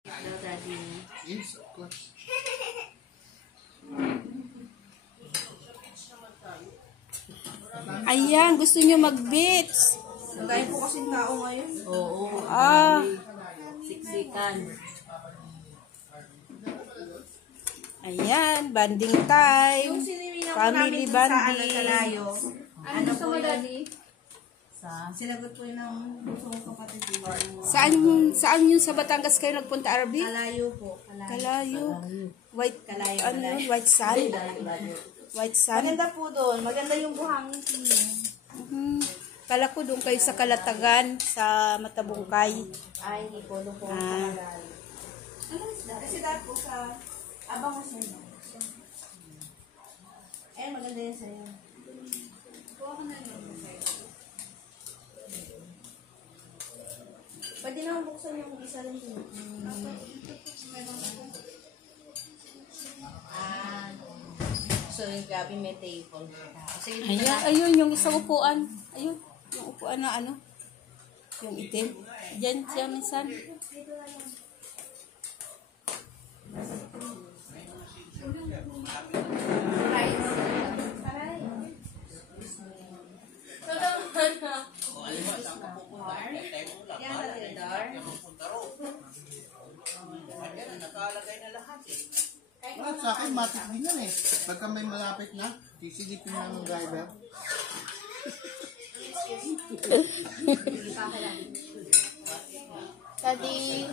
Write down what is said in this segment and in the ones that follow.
Hello, Daddy. Yes, of course. Ayan, gusto nyo mag-beach. Ang dahil po kasing tao ngayon. Oo. Siksikan. Ayan, banding time. Yung siniminaw ko Family namin sa banding. Kalayo. Ano gusto mo, Daddy? Sinagot po yun ng gusto kong kapatid. Saan yun sa Batangas kayo nagpunta, Arby? Kalayo po. Kalayo. White, Kalayo. ano yun? White sand? White sand? Maganda po doon. Maganda yung buhangin. Kala ko doon kayo sa Kalatagan, sa Matabungkay. Ay, hindi po. Doon po. Ah. Kasi dahil po sa Abangas na yun. Ayun, maganda yun sa'yo. Kuha ko na yun sa'yo. Pwede naman buksan yung isa lang yun. So yung gabi may table. Sige, Ayun, yung isang upuan. Ayun, yung upuan na ano. Yung itim. Diyan siya minsan. At sa akin, matik din yan eh. Pagka may malapit na, sisilipin na ng driver. Daddy.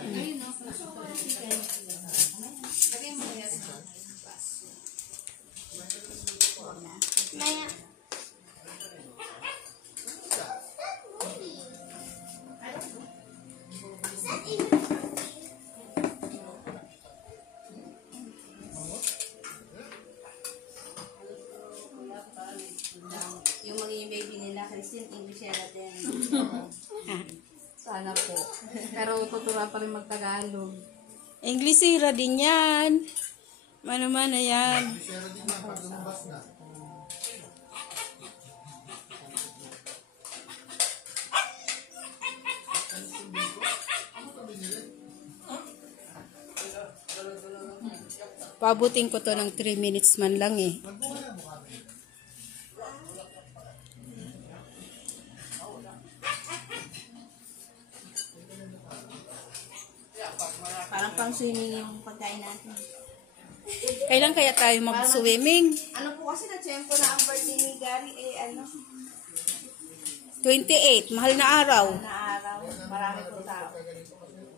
Maya. yung magiging baby nila, Christine, Englishera din. Sana po. Pero tuturuan pa rin mag-Tagalog. Englishira din yan. Mana-mana yan. Pero di na, pag lumabas na. Pabutin ko to ng 3 minutes man lang eh. Parang pang swimming yung pagkain natin. Kailan kaya tayo mag-swimming? Ano po kasi na-tsempo na ang birthday ni Gary, 28, mahal na araw. na araw. Marami po tao.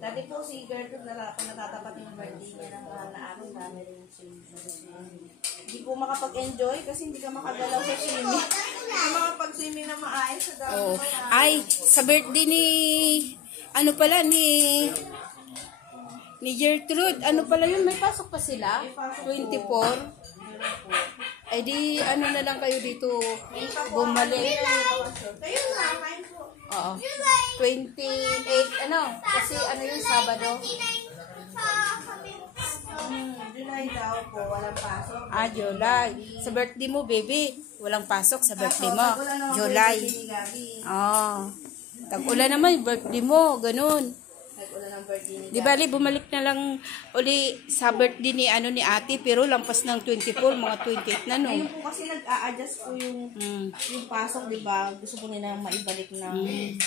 Dati po si Gertrude natatapat yung birthday niya ng mahal na araw. Dami rin swimming. Hindi po makapag-enjoy kasi hindi ka makagalaw sa swimming. Hindi ka makapag-swimming na maayos sa dami. Oh. Ay, sa birthday ni, ano pala, ni Gertrude, ano pala yun, may pasok pa sila? 24. Ay di, ano na lang kayo dito, bumalik. Kayo na, kain po. Oo. 28, ano, kasi ano yung Sabado? July daw po, walang pasok. July. Sa birthday mo, baby, walang pasok sa birthday mo. Tag-ulan naman po yung July. birthday ni Gary. Tag-ulan naman yung birthday mo, ganun. Tag-ulan ang birthday ni Di bali, bumalik na lang uli sa birthday ni, ano, ni ate, pero lampas ng 24, mga 28 na, no? Ngayon po kasi nag-a-adjust po yung pasok, di ba? Gusto po nila maibalik ng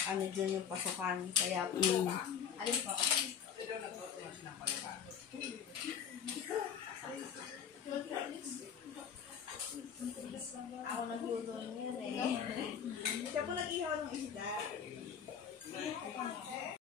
ano dyan yung pasukan. Kaya po. Alin po? Ako nagluto niyan eh. Siya po nag-ihaw ng isda.